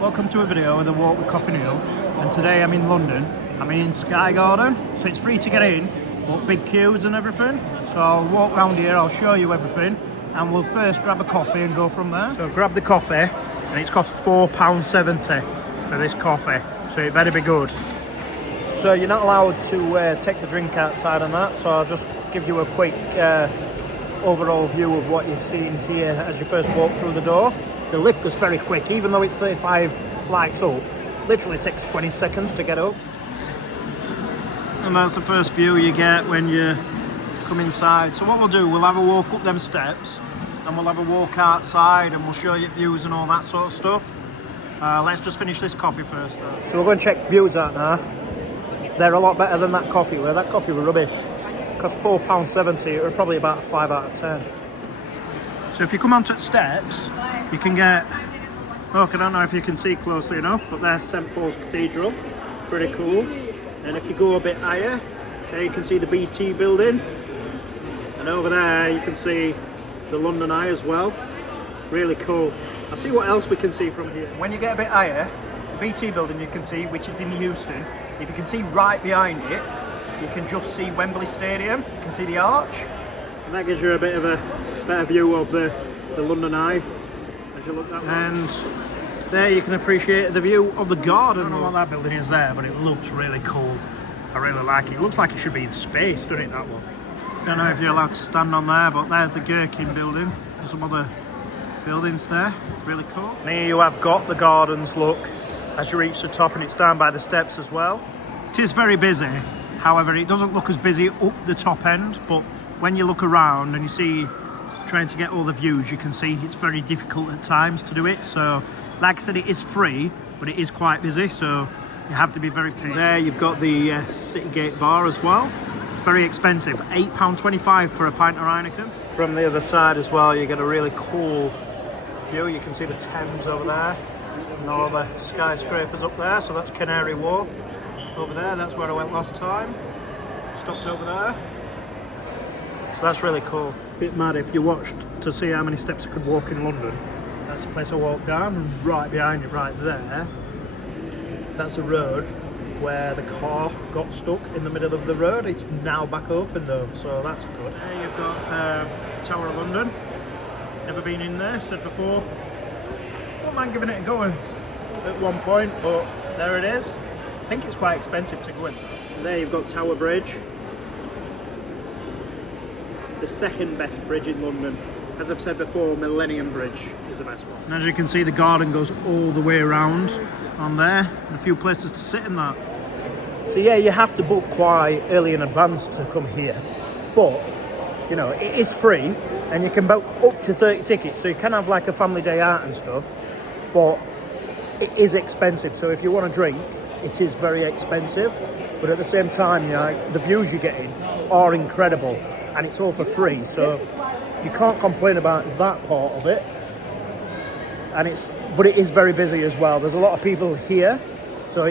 welcome to a video of the Walk with Coffee Neil, and today I'm in London. I'm in Sky Garden, so it's free to get in, but big queues and everything. So I'll walk around here, I'll show you everything, and we'll first grab a coffee and go from there. So I've grabbed the coffee, and it's cost £4.70 for this coffee, so it better be good. So you're not allowed to take the drink outside and that, so I'll just give you a quick overall view of what you've seen here as you first walk through the door. The lift goes very quick, even though it's 35 flights up, literally takes 20 seconds to get up. And that's the first view you get when you come inside. So what we'll do, we'll have a walk up them steps, and we'll have a walk outside, and we'll show you views and all that sort of stuff. Let's just finish this coffee first though. So we're going to check views out now. They're a lot better than that coffee, where that coffee was rubbish. Cost £4.70, it was probably about a 5 out of 10. So if you come onto the steps, you can get, look, I don't know if you can see closely enough, but there's St Paul's Cathedral, pretty cool. And if you go a bit higher, there you can see the BT building. And over there you can see the London Eye as well, really cool. I'll see what else we can see from here. When you get a bit higher, the BT building you can see, which is in Houston, if you can see right behind it, you can just see Wembley Stadium, you can see the arch. And that gives you a bit of a better view of the London Eye as you look that way. And there you can appreciate the view of the garden. I don't know what that building is there, but it looks really cool. I really like it. It looks like it should be in space, doesn't it, that one? Don't know if you're allowed to stand on there, but there's the Gherkin building. There's some other buildings there, really cool. And here you have got the gardens, look, as you reach the top, and it's down by the steps as well. It is very busy, however it doesn't look as busy up the top end, but when you look around and you see trying to get all the views, you can see it's very difficult at times to do it. So like I said, it is free, but it is quite busy, so you have to be very patient. There you've got the City Gate bar as well. It's very expensive, £8.25 for a pint of Heineken. From the other side as well, you get a really cool view. You can see the Thames over there and all the skyscrapers up there. So that's Canary Wharf over there. That's where I went last time. Stopped over there. So that's really cool. Bit mad if you watched to see how many steps I could walk in London. That's the place I walked down, and right behind it, right there, that's a road where the car got stuck in the middle of the road. It's now back open though, so that's good. There you've got Tower of London. Never been in there, said before. Wouldn't mind giving it a go at one point, but there it is. I think it's quite expensive to go in. And there you've got Tower Bridge. The second best bridge in London. As I've said before, Millennium Bridge is the best one. And as you can see, the garden goes all the way around on there, and a few places to sit in that. So yeah, you have to book quite early in advance to come here, but you know, it is free, and you can book up to 30 tickets, so you can have like a family day out and stuff, but it is expensive. So if you want to drink, it is very expensive, but at the same time, you know, the views you're getting are incredible, and it's all for free, so you can't complain about that part of it. But it is very busy as well. There's a lot of people here, so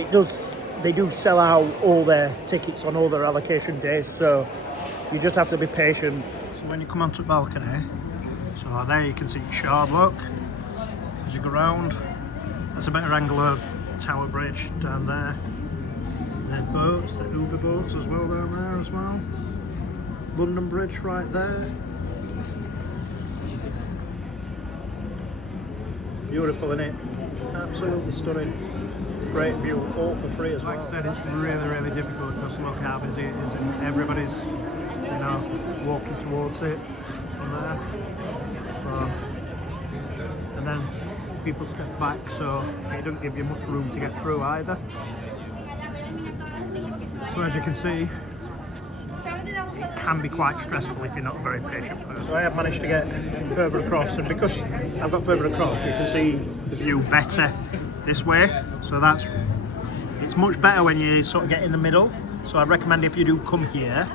they do sell out all their tickets on all their allocation days, so you just have to be patient. So when you come onto the balcony, so there you can see Shard, look, as you go round. That's a better angle of Tower Bridge down there. There's boats, the Uber boats as well down there as well. London Bridge right there. Beautiful, isn't it? Absolutely stunning. Great view, all for free as well. Like I said, it's really, really difficult because look how busy it is, and everybody's, you know, walking towards it from there. So, and then people step back, so it doesn't give you much room to get through either. So as you can see, it can be quite stressful if you're not a very patient person. So I have managed to get further across, and because I've got further across, you can see the view better this way. So it's much better when you sort of get in the middle. So I'd recommend, if you do come here,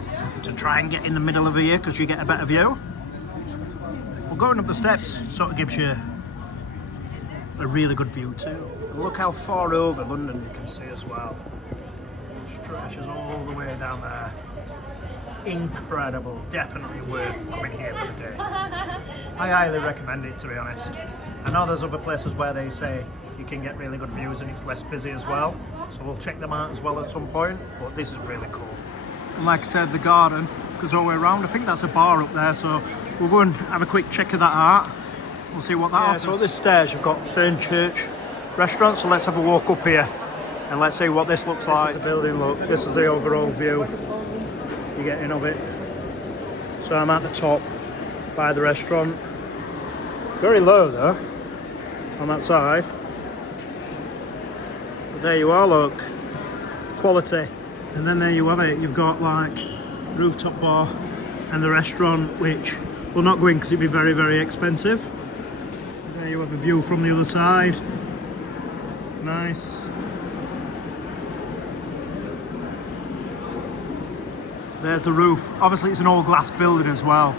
to try and get in the middle of here, because you get a better view. Well, going up the steps sort of gives you a really good view too. And look how far over London you can see as well. Stretches all the way down there. Incredible, definitely worth coming here for a day. I highly recommend it, to be honest. I know there's other places where they say you can get really good views and it's less busy as well. So we'll check them out as well at some point, but this is really cool. And like I said, the garden goes all the way around. I think that's a bar up there, so we'll go and have a quick check of that art. We'll see what that offers. So at this stage, you've got Fernchurch Restaurant, so let's have a walk up here and let's see what this looks like. This is the building look, this is the overall view you're getting of it. So I'm at the top by the restaurant. Very low though, on that side. But there you are, look. Quality. And then there you have it, you've got like rooftop bar and the restaurant, which will not go in because it'd be very, very expensive. There you have a view from the other side. Nice. There's the roof. Obviously it's an all glass building as well.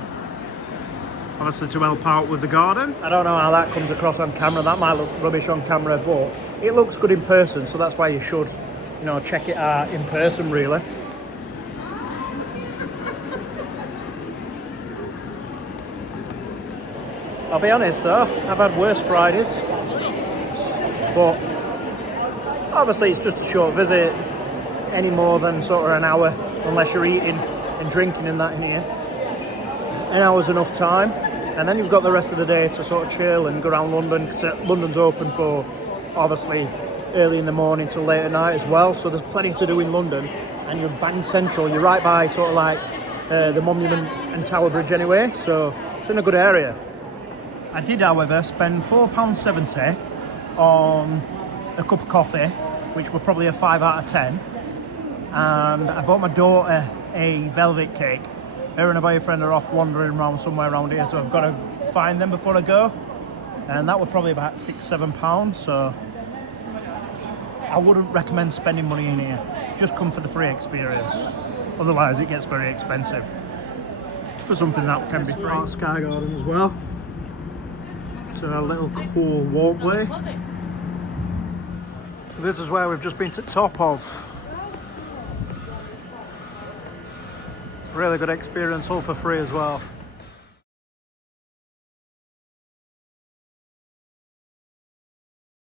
Obviously to help out with the garden. I don't know how that comes across on camera. That might look rubbish on camera, but it looks good in person, so that's why you should, you know, check it out in person really. I'll be honest though, I've had worse Fridays, but obviously it's just a short visit, any more than sort of an hour, unless you're eating and drinking and that in here. An hour's enough time, and then you've got the rest of the day to sort of chill and go around London, because London's open for obviously early in the morning till late at night as well, so there's plenty to do in London, and you're bang central, you're right by sort of like the Monument and Tower Bridge anyway, so it's in a good area. I did, however, spend £4.70 on a cup of coffee, which were probably a 5 out of 10. And I bought my daughter a velvet cake. Her and her boyfriend are off wandering around somewhere around here, so I've got to find them before I go. And that was probably about £6-7, so I wouldn't recommend spending money in here. Just come for the free experience. Otherwise, it gets very expensive for something that can be free. Sky Garden as well. So a little cool walkway. So this is where we've just been to the top of. Really good experience, all for free as well.